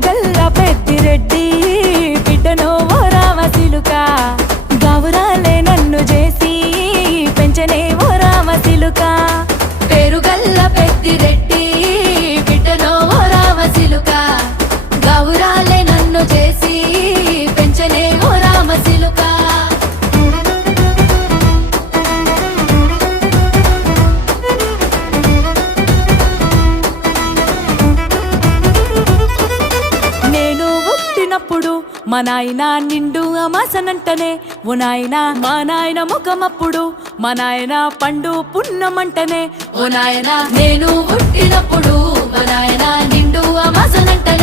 పేరుగల్ల పెద్దిరెడ్డి బిడ్డనో ఓ రామసిలుక గావురాలే నన్ను చేసి పెంచనే ఓ రామసిలుక పేరుగల్ల పెద్దిరెడ్డి బిడ్డనో ఓ రామసిలుక గావురాలే నన్ను చేసి పెంచనే ఓ రామసిలుక మా నాయన నిండు అమాసనంటనే ఓ నాయన మా నాయన ముఖమప్పుడు మా నాయన పండు పున్నమంటనే ఓ నాయన నేను పుట్టినప్పుడు మా నాయన నిండు అమాసనంటనే